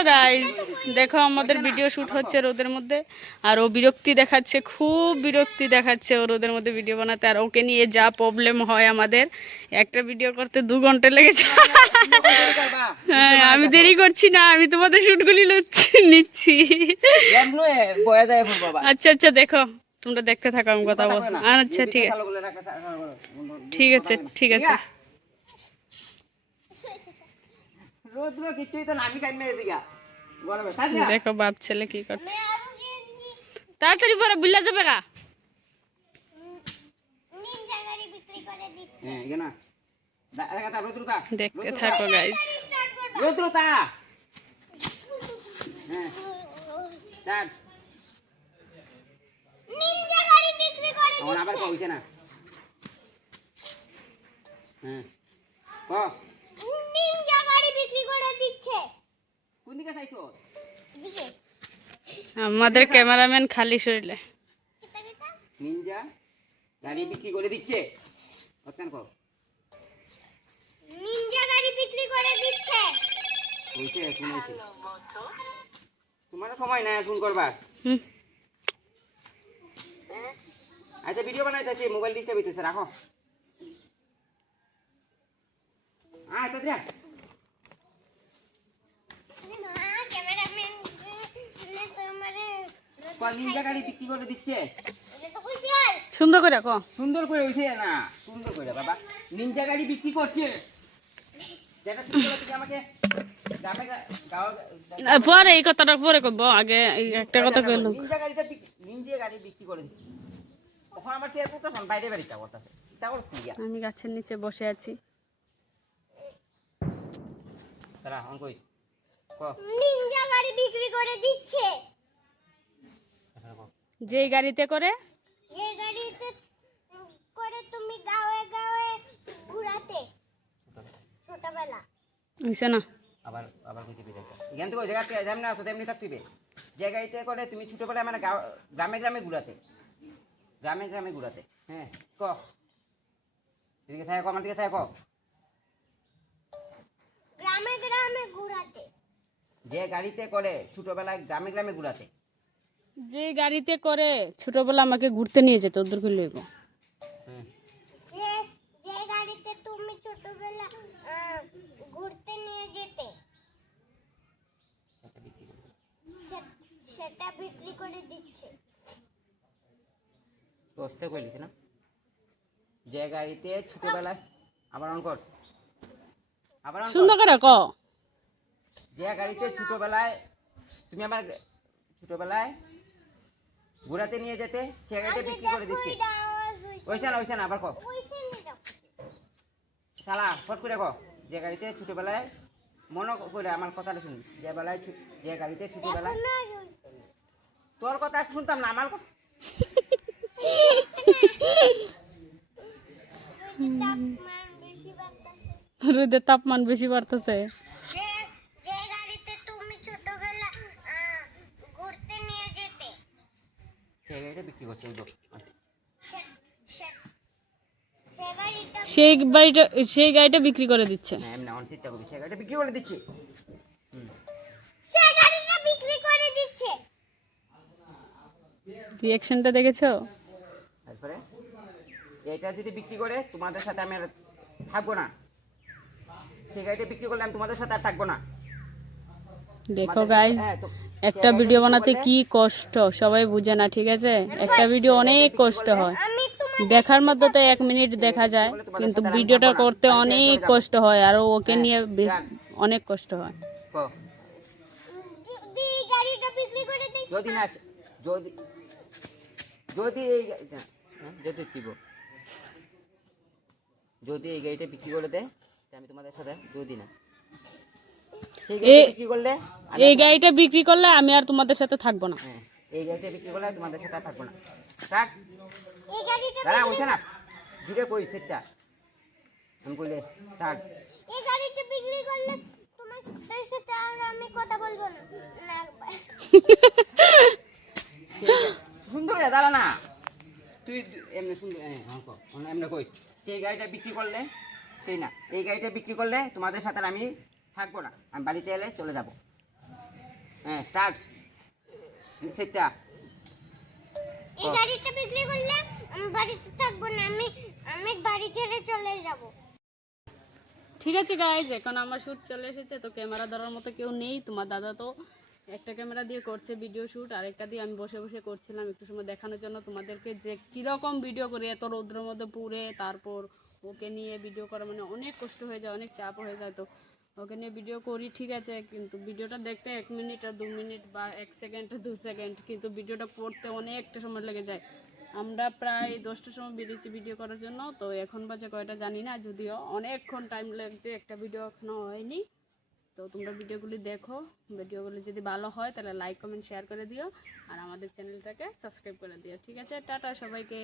Hello guys, দেখো আমাদের video shoot হচ্ছে রোদের মধ্যে। আর ও বিরক্তি দেখাচ্ছে, খুব বিরক্তি দেখাচ্ছে ও রোদের মধ্যে ভিডিও বানাতে। আর ওকে নিয়ে যা প্রবলেম হয় আমাদের, একটা ভিডিও করতে 2 ঘন্টা লেগেছে। হ্যাঁ, আমি দেরি করছি না, আমি তোমাদের শুটগুলি নিচ্ছি। আচ্ছা আচ্ছা, দেখো তোমরা দেখতে থাকো, আমি কথা বল। আচ্ছা ঠিক আছে, ঠিক আছে, ঠিক আছে। দেখো বাপ ছেলে কি করছে, তাড়াতাড়ি পরে বুল্লা যাবে গা। দেখতে থাকো গাইস। আবার কইছে না হ্যাঁ ক নিনজা গাড়ি বিক্রি করে দিচ্ছে। কোন দিকে চাইছো? দিকে। আমাদের ক্যামেরাম্যান খালি শরীরে। নিনজা গাড়ি বিক্রি করে দিচ্ছে। কতক্ষণ কর? নিনজা গাড়ি বিক্রি করে দিচ্ছে। কইছে শুনাইছে। তোমার সময় নাই ফোন করবার। আচ্ছা ভিডিও বানাইতেছি, মোবাইল ডিস্টার্ব হইতেছে, রাখো। আয় তাড়াতাড়ি আয়। নিনজা গাড়ি বিক্রি করে দিচ্ছে। সুন্দর করে কো। সুন্দর করে হইছে না, সুন্দর করে বাবা। নিনজা গাড়ি বিক্রি করছে। যেটা তুমি বলতে আমাকে গ্রামে পরে এই কথাটা পরে কব, আগে একটা কথা কইল। নিনজা গাড়ি বিক্রি করে দিচ্ছে। ওখানে আমার চেয়ার করতেছ বাইরে বাড়িটা করতেছে। এটা করছ কি? আমি গাছের নিচে বসে আছি। তারা অন কই ক নিনজা গাড়ি বিক্রি করে দিচ্ছে। যেই গাড়িতে করে, যে গাড়িতে করে তুমি গাঁয়ে গাঁয়ে ঘোরাতে ছোটবেলা হইছে না? আবার আবার কইতে দিবে। এখান থেকে জায়গাতে যেমন আছে তেমনি থাকতিবে। যে গাড়িতে করে তুমি ছোটবেলায় মানে গ্রামে গ্রামে ঘোরাতে, গ্রামে গ্রামে ঘোরাতে। হ্যাঁ ক ঠিক আছে, কমান থেকে ক গ্রামে গ্রামে ঘোরাতে। যে গাড়িতে করে ছোটবেলায় গ্রামে গ্রামে ঘোরাতে। যে গাড়িতে করে ছোটবেলা আমাকে ঘুরতে নিয়ে যেত, ওদের কই লইব। যে যে গাড়িতে তুমি ছোটবেলা ঘুরতে নিয়ে যেতে সেটা বিক্রি করে দিচ্ছে। তোস্তে কইলিস না? যে গাড়িতে ছোটবেলায় আবার অন কর, আবার অন সুন্দর কর। করে ক। যে গাড়িতে ছোটবেলায় তুমি আমার ছোটবেলায় ঘোরাতে নিয়ে যেতে, সে গাড়িতে বিক্রি করে দিচ্ছে। ওইছে না আবার ক। শালা ফট করে ক। যে গাড়িতে ছোটবেলায় মনে করে আমার কথাটা শুনি। যে গাড়িতে ছোটবেলায় তোর কথা শুনতাম না, আমার কথা রোদের তাপমান বেশি বাড়তেছে। যে গাড়িতে তুমি ছোটবেলা ঘুরতে নিয়ে যেতে সে গাড়িটা বিক্রি করছে। ওই সেই গাড়িটা বিক্রি করে দিচ্ছে। না এমনি অন সিটটা করবি, সে গাড়িটা বিক্রি করে দিচ্ছে। সে গাড়িটা বিক্রি করে দিচ্ছে। রিঅ্যাকশনটা দেখেছো? তারপরে এটা যদি বিক্রি করে তোমাদের সাথে আমি আর থাকবো না। সেই গাড়িটা বিক্রি করলে আমি তোমাদের সাথে আর থাকবো না। দেখো গাইস, একটা ভিডিও বানাতে কি কষ্ট সবাই বুঝে না, ঠিক আছে? একটা ভিডিও অনেক কষ্ট হয়। দেখার মধ্যে তো 1 মিনিট দেখা যায়, কিন্তু ভিডিওটা করতে অনেক কষ্ট হয়। আর ওকে নিয়ে অনেক কষ্ট হয়। যদি গাড়িটা বিক্রি করে দিই, যদি না যদি যদি এই যদি দিব যদি এই গাড়িটা বিক্রি করে দেয়, আমি তোমাদের সাথে যদি না বিক্রি করলে এই গাড়িটা বিক্রি করলে আমি আর তোমাদের সাথে থাকবো না। হ্যাঁ, এই গাড়িটা বিক্রি করলে তোমাদের সাথে আর থাকবো না। স্টার্ট। এই গাড়িটা দাঁড়া ওইছে না ভিডিও কই সেটটা আমি কইলে স্টার্ট। এই গাড়িটা বিক্রি করলে তোমার সাথে আর আমি কথা বলবো না। সুন্দর দাঁড়া না, তুই এমনি সুন্দর এমনি কই সেই গাড়িটা বিক্রি করলে, সেই না এই গাড়িটা বিক্রি করলে তোমাদের সাথে আমি থাকবো না, আমি বাড়িতে এলে চলে যাবো। হ্যাঁ স্টার্ট সেটা এই গাড়িটা বিক্রি করলে আমি বাড়িতে থাকবো না, আমি বাড়ি ছেড়ে চলে যাব। ঠিক আছে গাইজ, এখন আমার শ্যুট চলে এসেছে, তো ক্যামেরা ধরার মতো কেউ নেই। তোমার দাদা তো একটা ক্যামেরা দিয়ে করছে ভিডিও শ্যুট, আর একটা দিয়ে আমি বসে বসে করছিলাম একটু সময় দেখানোর জন্য তোমাদেরকে যে কীরকম ভিডিও করে এত রৌদ্রের মধ্যে পুড়ে, তারপর ওকে নিয়ে ভিডিও করা মানে অনেক কষ্ট হয়ে যায়, অনেক চাপ হয়ে যায়। তো ওকে নিয়ে ভিডিও করি ঠিক আছে, কিন্তু ভিডিওটা দেখতে 1 মিনিট আর 2 মিনিট বা 1 সেকেন্ড 2 সেকেন্ড, কিন্তু ভিডিওটা করতে অনেকটা সময় লেগে যায়। আমরা প্রায় 10টার সময় বেরিয়েছি ভিডিও করার জন্য, তো এখন বাজে কয়টা জানি না, যদিও অনেকক্ষণ টাইম লাগছে, একটা ভিডিও এখনও হয়নি। তো তোমরা ভিডিওগুলি দেখো, ভিডিওগুলি যদি ভালো হয় তাহলে লাইক কমেন্ট শেয়ার করে দিও, আর আমাদের চ্যানেলটাকে সাবস্ক্রাইব করে দিও। ঠিক আছে, টাটা সবাইকে।